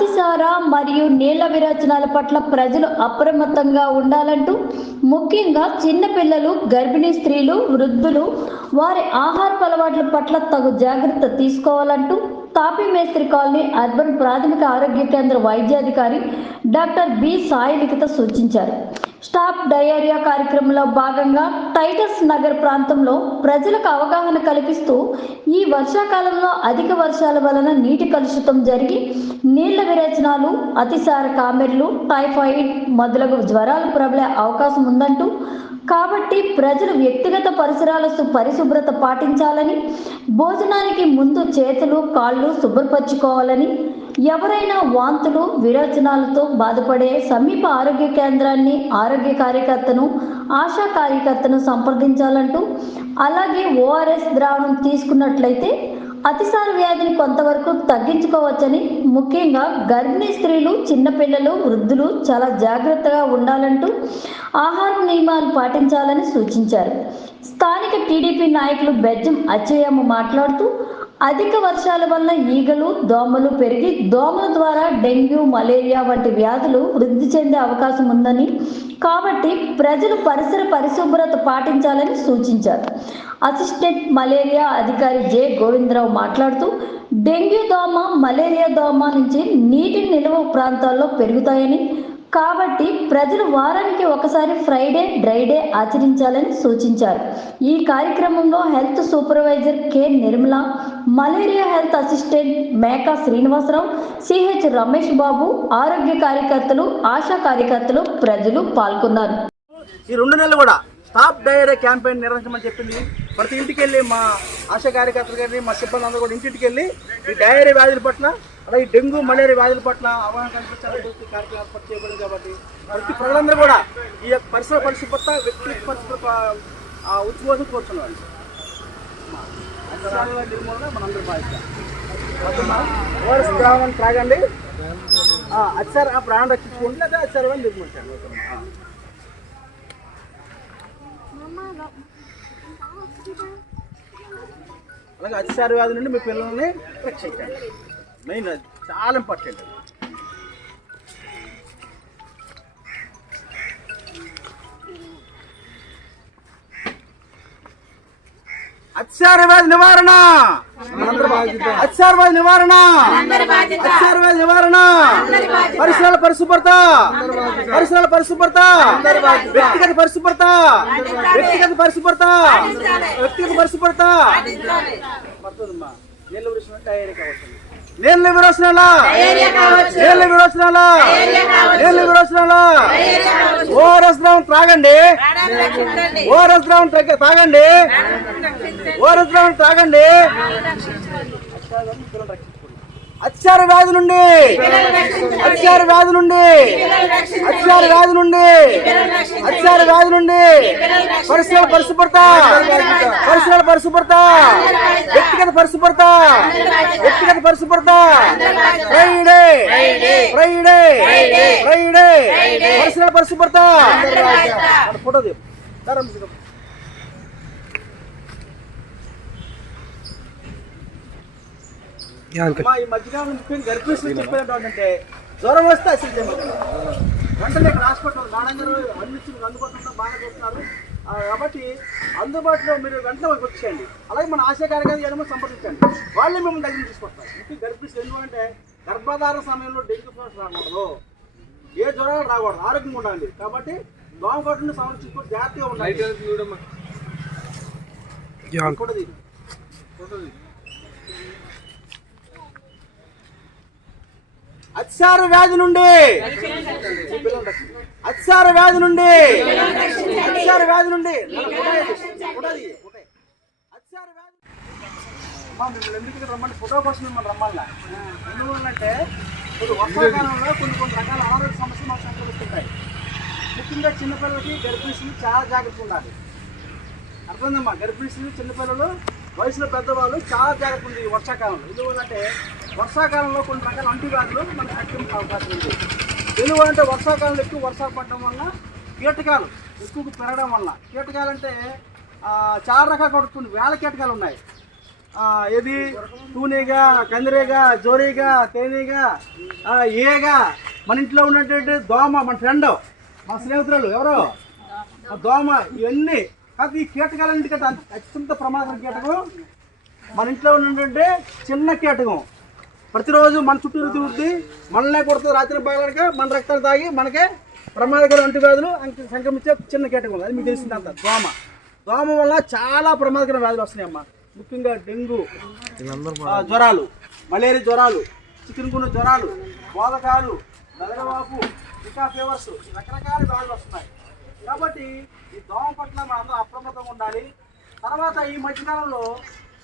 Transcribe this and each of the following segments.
అతిసార మరియు నీళ్ల విరేచనాల పట్ల ప్రజలు అప్రమత్తంగా ఉండాలంటూ ముఖ్యంగా చిన్నపిల్లలు, గర్భిణీ స్త్రీలు, వృద్ధులు వారి ఆహారపు అలవాట్ల పట్ల తగు జాగ్రత్త తీసుకోవాలంటూ తాపీ మేస్త్రి కాలనీ అర్బన్ ప్రాథమిక ఆరోగ్య కేంద్ర వైద్యాధికారి డాక్టర్ బి సాయి లిఖిత సూచించారు. స్టాప్ డయేరియా కార్యక్రమంలో భాగంగా టైటస్ నగర్ ప్రాంతంలో ప్రజలకు అవగాహన కల్పిస్తూ ఈ వర్షాకాలంలో అధిక వర్షాల వలన నీటి కలుషితం జరిగి నీళ్ల విరేచనాలు, అతిసార కామెర్లు, టైఫాయిడ్ మొదలగు జ్వరాలు ప్రబలే అవకాశం ఉందంటూ, కాబట్టి ప్రజలు వ్యక్తిగత పరిశుభ్రత పాటించాలని, భోజనానికి ముందు చేతులు, కాళ్ళు శుభ్రపరచుకోవాలని, ఎవరైనా వాంతులు, విరేచనాలతో బాధపడే సమీప ఆరోగ్య కేంద్రాన్ని, ఆరోగ్య కార్యకర్తను, ఆశా కార్యకర్తను సంప్రదించాలంటూ, అలాగే ఓఆర్ఎస్ ద్రావణం తీసుకున్నట్లయితే అతిసార వ్యాధిని కొంతవరకు తగ్గించుకోవచ్చని, ముఖ్యంగా గర్భిణీ స్త్రీలు, చిన్నపిల్లలు, వృద్ధులు చాలా జాగ్రత్తగా ఉండాలంటూ ఆహార నియమాలు పాటించాలని సూచించారు. స్థానిక టీడీపీ నాయకులు బెజ్జం అచ్చయ్యమ్మ మాట్లాడుతూ, అధిక వర్షాల వల్ల ఈగలు, దోమలు పెరిగి దోమల ద్వారా డెంగ్యూ, మలేరియా వంటి వ్యాధులు వృద్ధి చెందే అవకాశం ఉందని, కాబట్టి ప్రజలు పరిశుభ్రత పాటించాలని సూచించారు. అసిస్టెంట్ మలేరియా అధికారి జె గోవిందరావు మాట్లాడుతూ, డెంగ్యూ దోమ, మలేరియా దోమ నుంచి నీటి నిల్వ ప్రాంతాల్లో పెరుగుతాయని, కాబట్టి ప్రజలు వారానికి ఒకసారి ఫ్రైడే, డ్రైడే ఆచరించాలని సూచించారు. ఈ కార్యక్రమంలో health supervisor K Nirmala, malaria health assistant Meka Srinivasarao, CH Ramesh Babu, ఆరోగ్య కార్యకర్తలు, ఆశా కార్యకర్తలు, ప్రజలు పాల్గొన్నారు. ఈ 2 నెలలు కూడా స్టాప్ డయేరియా క్యాంపెయిన్ నిర్వహించమని చెప్పింది. ప్రతి ఇంటికి వెళ్ళి మా ఆశా కార్యకర్తలు కానీ మా సిబ్బంది అందరూ కూడా ఇంటికి వెళ్ళి ఈ డయేరియా వ్యాధుల పట్ల, అలాగే డెంగ్యూ, మలేరియా వ్యాధుల పట్ల అవగాహన కల్పించాలని కార్యక్రమాలు ఏర్పాటు చేయబడింది. కాబట్టి ప్రతి ప్రజలందరూ కూడా ఈ పరిసర పరిశుభ్రత, వ్యక్తిగత పరిశుభ్రత ఉత్సవం కోరుతున్నాం. నిర్మూలన మనందరూ బాధ్యత. ఓఆర్ఎస్ ద్రావణం త్రాగండి, అతిసార ప్రాణం రక్షించుకోండి, లేదా అతిసార వ్యాధి నిర్మూలించండి. అలాగే అతిసార వ్యాధి నుండి మీ పిల్లల్ని రక్షించండి. మెయిన్ అది చాలా ఇంపార్టెంట్. అతిసార వ్యాధి నివారణ, అతిసార వ్యాధి నివారణ, అతిసార వ్యాధి నివారణ, పరిసరాల పరిశుభ్రత, పరిసరాల పరిశుభ్రత, వ్యక్తిగత పరిశుభ్రత, వ్యక్తిగత పరిశుభ్రత, వ్యక్తిగత పరిశుభ్రత. నీళ్ళ విరోచనాల, నీళ్ళ విరోచనాల, నీళ్ళ విరోచనాల ఓఆర్ఎస్ ద్రావణం త్రాగండి, ఓఆర్ఎస్ ద్రావణం తాగండి, ఓఆర్ఎస్ ద్రావణం తాగండి. అతిసార వ్యాధి నుండి, అతిసార వ్యాధి నుండి, అతిసార వ్యాధి నుండి, అతిసార వ్యాధి నుండి పరిసరాల పరిశుభ్రత, పరిసరాల పరిశుభ్రత, వ్యక్తిగత పరిశుభ్రత, వ్యక్తిగత పరిశుభ్రత, ఫ్రైడే, ఫ్రైడే, ఫ్రైడే, పరిసరాల పరిశుభ్రత. ఫోటో ది ఈ మధ్యకాలం గర్భిణీ చెప్పేటంటే జ్వరం వస్తే అసలు వెంటనే ఇక్కడ హాస్పిటల్ నాణ్యంగా అన్నించి అందుబాటులో బాగా చూస్తున్నారు. కాబట్టి అందుబాటులో మీరు వెంటనే వచ్చేయండి. అలాగే మన ఆశా కార్యకర్తలు ఏమో సంప్రదించండి, వాళ్ళే మిమ్మల్ని దగ్గర తీసుకొస్తారు. ఇంటికి గర్భిణీ ఎందుకంటే గర్భధారణ సమయంలో డెంగ్యూ ఫీవర్స్ రాకూడదు, ఏ జ్వరాలు రాకూడదు, ఆరోగ్యంగా ఉండాలి. కాబట్టి దోమకాటు నుండి సంరక్షించుకో, జాగ్రత్తగా ఉండాలి. అతిసార వ్యాధి నుండి, అతిసార వ్యాధి నుండి, అతిసార వ్యాధి నుండి, అతిసార వ్యాధి ఎందుకు రమ్మంటే ఫోటో కోసం మిమ్మల్ని రమ్మల్లా. ఎందువల్లంటే ఇప్పుడు వర్షాకాలంలో కొన్ని రకాల అనారోగ్య సమస్యలు మాకు సంక్రమిస్తుంటాయి. ముఖ్యంగా చిన్నపిల్లలకి, గర్భిణీ స్త్రీలు చాలా జాగ్రత్తగా ఉండాలి. అర్థమైందమ్మా? గర్భిణీ స్త్రీలు, చిన్నపిల్లలు, వయసులో పెద్దవాళ్ళు చాలా జాగ్రత్త ఉంది ఈ వర్షాకాలంలో. ఎందువల్లంటే వర్షాకాలంలో కొన్ని రకాల అంటువ్యాధులు మనకు తగ్గించే అవకాశం ఉంది. ఎందుకంటే వర్షాకాలంలో ఎక్కువ వర్షాలు పడడం వల్ల కీటకాలు ఎక్కువ పెరగడం వల్ల, కీటకాలు అంటే చాలా రకాల కొన్ని వేల కీటకాలు ఉన్నాయి. ఏది తూనీగా, కందిరీగా, జోరీగా, తేనీగా, ఏగా, మన ఇంట్లో ఉన్నటువంటి దోమ, మన ఫ్రెండ్, మన స్నేహితురాలు ఎవరో దోమ, ఇవన్నీ కాదు. ఈ కీటకాలన్నిటికంటే అత్యంత ప్రమాదకర కీటకం మన ఇంట్లో ఉన్నటువంటి చిన్న కీటకం. ప్రతిరోజు మన చుట్టూ తిరుగుతుంది, మనల్నే కొడుతుంది. రాత్రి బాగా మన రక్తాలు తాగి మనకే ప్రమాదకర అంటువ్యాధులు సంక్రమించే చిన్న కీటకం. అది మీకు తెలిసిందంత దోమ. దోమ వల్ల చాలా ప్రమాదకర వ్యాధులు వస్తున్నాయమ్మా. ముఖ్యంగా డెంగ్యూ జ్వరాలు, మలేరియా జ్వరాలు, చికెన్ గున్యా జ్వరాలు, బోధకాలు, నలగవాపు, ఇంకా ఫీవర్స్, రకరకాల వ్యాధులు వస్తున్నాయి. కాబట్టి ఈ దోమ పట్ల మనందరం అప్రమత్తంగా ఉండాలి. తర్వాత ఈ మధ్యకాలంలో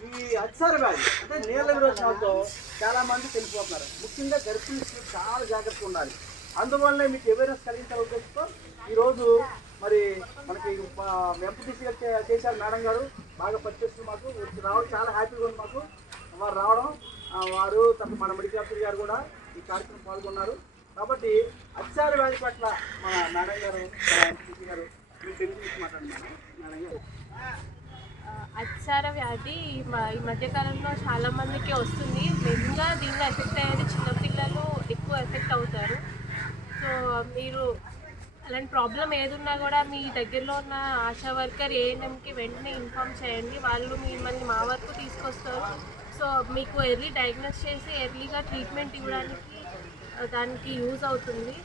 ఈ అతిసార వ్యాధి అంటే నీళ్ళ విరోచనాలతో చాలామంది చనిపోతున్నారు. ముఖ్యంగా గర్భిణీ స్త్రీలు చాలా జాగ్రత్తగా ఉండాలి. అందువల్లనే మీకు అవేర్నెస్ కలిగించాల ఉద్దేశంతో ఈరోజు మరి మనకి ఎంపీటీసీ చేశారు మేడం గారు, బాగా పనిచేస్తుంది. మాకు రావడం చాలా హ్యాపీగా ఉంది. మాకు వారు రావడం, వారు తర్వాత మన మెడికల్ ఆఫీసర్ గారు కూడా ఈ కార్యక్రమం పాల్గొన్నారు. కాబట్టి అతిసార వ్యాధి పట్ల మన మేడం గారు, ఎంపీటీసీ గారు మీకు తెలిసి మాట్లాడండి మేడం గారు. అతిసార వ్యాధి ఈ మధ్యకాలంలో చాలా మందికి వస్తుంది. మెయిన్గా దీనిలో ఎఫెక్ట్ అయ్యేది చిన్నపిల్లలు ఎక్కువ ఎఫెక్ట్ అవుతారు. సో మీరు అలాంటి ప్రాబ్లం ఏదున్నా కూడా మీ దగ్గరలో ఉన్న ఆశా వర్కర్ ఏఎన్ఎంకి వెంటనే ఇన్ఫామ్ చేయండి. వాళ్ళు మిమ్మల్ని మా వరకు తీసుకొస్తారు. సో మీకు ఎర్లీ డయాగ్నోస్ చేసి ఎర్లీగా ట్రీట్మెంట్ ఇవ్వడానికి దానికి యూజ్ అవుతుంది.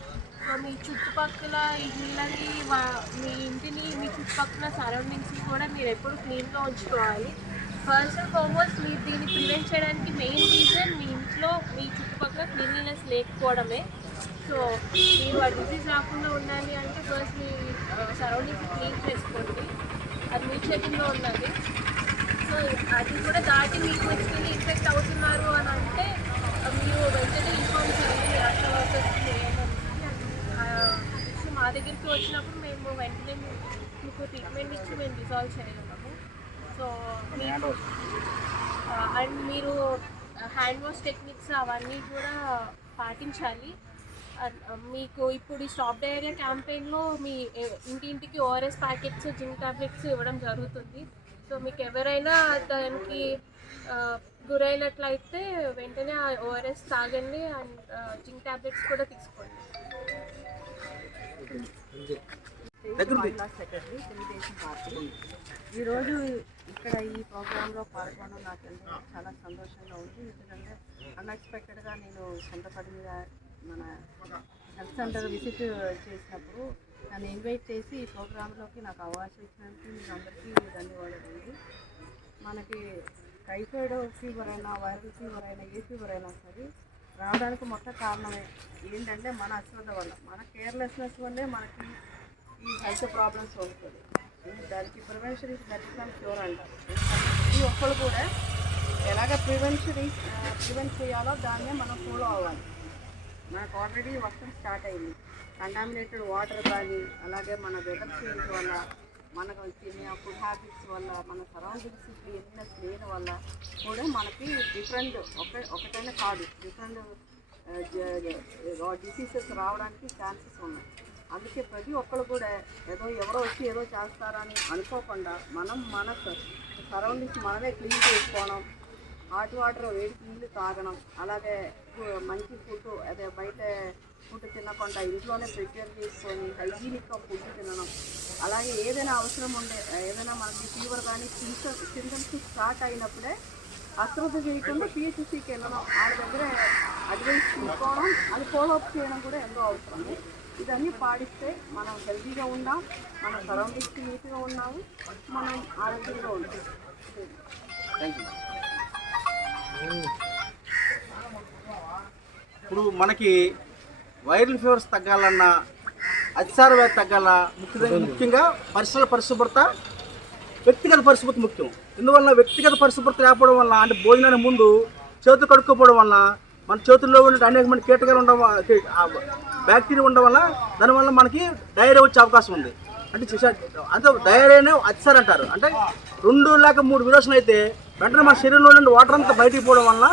సో మీ చుట్టుపక్కల ఇళ్ళని, మీ ఇంటిని, మీ చుట్టుపక్కల సరౌండింగ్స్ని కూడా మీరు ఎప్పుడు క్లీన్గా ఉంచుకోవాలి. ఫస్ట్ అండ్ ఫార్మోస్ట్ మీరు దీన్ని ప్రివెంట్ చేయడానికి మెయిన్ రీజన్ మీ ఇంట్లో మీ చుట్టుపక్కల క్లీన్లీనెస్ లేకపోవడమే. సో మీరు ఆ డిసీజ్ రాకుండా ఉండాలి అంటే ఫస్ట్ మీ సరౌండింగ్స్ క్లీన్ చేసుకోండి. అది మీ చేతుల్లో ఉన్నది. సో అది కూడా దాటి మీకు వచ్చి ఇన్ఫెక్ట్ అవుతున్నారు అని అంటే మీరు వెంటనే ఇన్ఫార్మ్ చేయండి ఆశా వర్కర్స్కి. మా దగ్గరికి వచ్చినప్పుడు మేము వెంటనే మీకు ట్రీట్మెంట్ ఇచ్చి మేము రిజాల్వ్ చేయగలము. సో అండ్ మీరు హ్యాండ్ వాష్ టెక్నిక్స్ అవన్నీ కూడా పాటించాలి. మీకు ఇప్పుడు ఈ స్టాప్ డయేరియా క్యాంపెయిన్లో మీ ఇంటింటికి ఓఆర్ఎస్ ప్యాకెట్స్, జింక్ టాబ్లెట్స్ ఇవ్వడం జరుగుతుంది. సో మీకు ఎవరైనా దానికి గురైనట్లయితే వెంటనే ఆ ఓఆర్ఎస్ తాగండి అండ్ జింక్ టాబ్లెట్స్ కూడా తీసుకోండి. మహిళా సెక్రటరీ తెలుగుదేశం పార్టీ. ఈరోజు ఇక్కడ ఈ ప్రోగ్రాంలో పాల్గొనడం నాకు ఎంతో చాలా సంతోషంగా ఉంది. ఎందుకంటే అన్ఎక్స్పెక్టెడ్గా నేను సొంత పని మీద మన హెల్త్ సెంటర్ విజిట్ చేసినప్పుడు నన్ను ఇన్వైట్ చేసి ఈ ప్రోగ్రాంలోకి నాకు అవకాశం ఇచ్చినందుకు మీకు అందరికీ ధన్యవాదాలు. మనకి టైఫాయిడ్ ఫీవర్ అయినా, వైరల్ ఫీవర్ అయినా, ఏ ఫీవర్ అయినా సరే రావడానికి మొత్తం కారణమే ఏంటంటే మన అశ్రద్ధ వల్ల, మన కేర్లెస్నెస్ వల్లే మనకి ఈ హెల్త్ ప్రాబ్లమ్స్ వస్తుంది. దానికి prevention is better than cure అంటారు. ప్రతి ఒక్కరు కూడా ఎలాగ ప్రివెంట్ చేయాలో దాన్నే మనం ఫాలో అవ్వాలి. మనకు ఆల్రెడీ వర్షం స్టార్ట్ అయింది. కంటామినేటెడ్ వాటర్ కానీ, అలాగే మన వెదర్ చేంజ్ వల్ల, మనకు తినే ఫుడ్ హ్యాబిట్స్ వల్ల, మన సరౌండింగ్స్ క్లీన్నెస్ లేని వల్ల కూడా మనకి డిఫరెంట్ ఒకటైనా కాదు డిఫరెంట్ డిసీజెస్ రావడానికి ఛాన్సెస్ ఉన్నాయి. అందుకే ప్రతి ఒక్కరు కూడా ఎవరో వచ్చి ఏదో చేస్తారని అనుకోకుండా మనం మన సరౌండింగ్స్ మనమే క్లీన్ చేసుకోవడం, హాట్ వాటర్ వేడి నీళ్ళు తాగడం, అలాగే మంచి ఫుడ్ అదే బయట ఫుడ్ తినకుండా ఇంట్లోనే ప్రిపేర్ చేసుకొని హైజీనిక్గా ఫుడ్ తినడం, అలాగే ఏదైనా అవసరం ఉండే ఏదైనా మనకి ఫీవర్ కానీ సింటమ్స్ స్టార్ట్ అయినప్పుడే అశ్రద్ధ చేయకుండా పిహెచ్సికి వెళ్ళడం, వాళ్ళ దగ్గర అడ్వైస్ తీసుకోవడం, అది ఫాలోఅప్ చేయడం కూడా ఎంతో అవసరం. ఇదన్నీ పాటిస్తే మనం హెల్తీగా ఉన్నాం, మన సరౌండింగ్స్ నీట్గా ఉన్నాము, మనం ఆరోగ్యంగా ఉంటాం. Thank you. ఇప్పుడు మనకి వైరల్ ఫీవర్స్ తగ్గాలన్నా, అతిసార వ్యాధి తగ్గాలన్నా ముఖ్యంగా పరిశుభ్రత, వ్యక్తిగత పరిశుభ్రత ముఖ్యం. ఇందువల్ల వ్యక్తిగత పరిశుభ్రత లేకపోవడం వల్ల, అంటే భోజనానికి ముందు చేతులు కడుక్కోపోవడం వల్ల మన చేతుల్లో ఉన్న అనేకమంది కీటకాలు ఉండడం, బ్యాక్టీరియా ఉండడం వల్ల దానివల్ల మనకి డయేరియా వచ్చే అవకాశం ఉంది. అంటే డయేరియానే అతిసార అంటారు. అంటే 2 లేక 3 విరోచనలు అయితే వెంటనే మన శరీరంలో నుండి వాటర్ అంతా బయటికి పోవడం వల్ల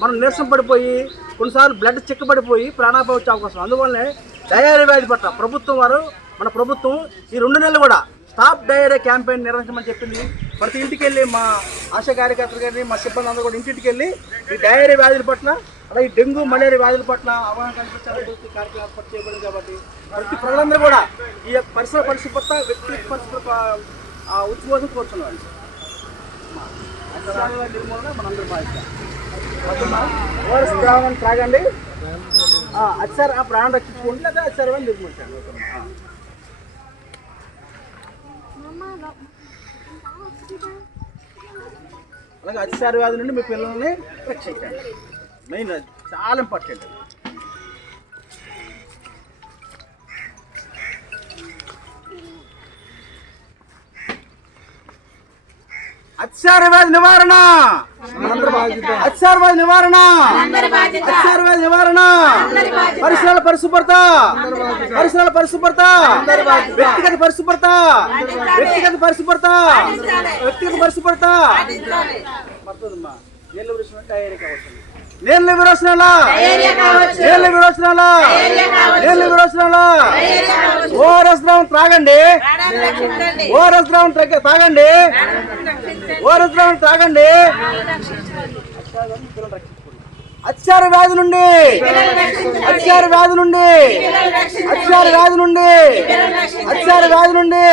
మనం నీరసం పడిపోయి, కొన్నిసార్లు బ్లడ్ చిక్కబడిపోయి ప్రాణాపాయం వచ్చే అవకాశం. అందువల్లనే డయేరియా వ్యాధి పట్ల మన ప్రభుత్వం ఈ 2 నెలలు కూడా స్టాప్ డయేరియా క్యాంపెయిన్ నిర్వహించమని చెప్పింది ప్రతి ఇంటికి వెళ్ళి మా ఆశా కార్యకర్తలు కానీ మా సిబ్బంది అందరూ కూడా ఇంటింటికి వెళ్ళి ఈ డయేరియా వ్యాధుల పట్ల అలాగే ఈ డెంగ్యూ మలేరియా వ్యాధుల పట్ల అవగాహన కల్పించాలని కార్యక్రమం ఏర్పాటు చేయబడింది. కాబట్టి ప్రతి ప్రజలందరూ కూడా ఈ యొక్క పరిసర పరిశుభ్రత వ్యక్తిగత పరిశుభ్రత ఉత్సవం కోరుతున్నాను. నిర్మూలన మనందరూ బాధ్యత. ఓఆర్ఎస్ ద్రావణాన్ని త్రాగండి, అతిసారి ఆ ప్రాణం రక్షించుకోండి, లేదా అతిసారి వాళ్ళు నిర్మూలించండి. అలాగే అతిసార వ్యాధి నుండి మీ పిల్లల్ని రక్షించండి. మెయిన్ అది చాలా ఇంపార్టెంట్. అతిసార వ్యాధి నివారణ, అతిసార వ్యాధి నివారణ, అతిసార వ్యాధి నివారణ, పరిసరాల పరిశుభ్రత, పరిసరాల పరిశుభ్రత, వ్యక్తిగత పరిశుభ్రత, వ్యక్తిగత పరిశుభ్రత, వ్యక్తిగత పరిశుభ్రత. నీళ్ళ విరోచనాల, నీళ్ళ విరోచనాల, నీళ్ళ విరోచనాల. ఓఆర్ఎస్ ద్రావణం త్రాగండి, ఓఆర్ఎస్ ద్రావణం తాగండి, ఓఆర్ఎస్ ద్రావణం తాగండి. అతిసార వ్యాధి నుండి, అతిసార వ్యాధి నుండి, అతిసార వ్యాధి నుండి, అతిసార వ్యాధి నుండి,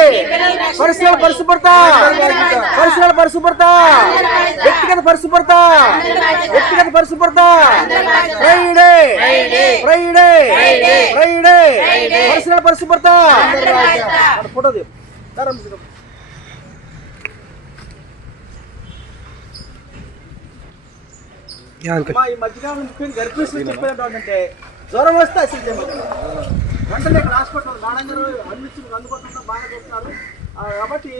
పరిసరాల పరిశుభ్రత, పరిసరాల పరిశుభ్రత, వ్యక్తిగత పరిశుభ్రత, వ్యక్తిగత పరిశుభ్రత. ఫ్రైడే, ఫ్రైడే, ఫ్రైడే, పరిసరాల పరిశుభ్రత. ఫోటో ది ఈ మధ్యకాలంలో ముఖ్యంగా గర్భిణీ స్త్రీలు చెప్పేది ఏంటంటే జ్వరం వస్తే అసలు వెంటనే ఇక్కడ హాస్పిటల్ నాడంగారు అందుబాటులో బాగా చూస్తున్నారు. కాబట్టి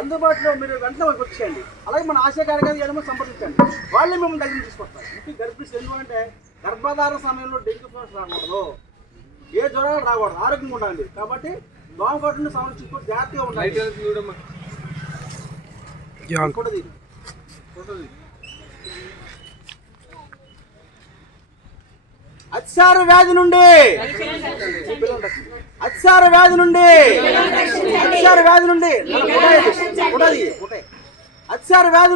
అందుబాటులో మీరు వెంటనే వచ్చేయండి. అలాగే మన ఆశా కార్యకర్తలు ఏమో సంప్రదించండి, వాళ్ళే మిమ్మల్ని దగ్గర తీసుకొస్తారు. ముఖ్యంగా గర్భిణీ స్త్రీలు ఎందుకంటే గర్భధారణ సమయంలో డెంగ్యూ ఫీవర్స్ రాకూడదు, ఏ జ్వరాలు రాకూడదు, ఆరోగ్యంగా ఉండాలి. కాబట్టి దోమకాటు సంరక్షించుకో, జాగ్రత్తగా ఉండాలి. అతిసార వ్యాధి నుండి, అతిసార వ్యాధి నుండి, అతిసార వ్యాధి నుండి, అతిసార వ్యాధి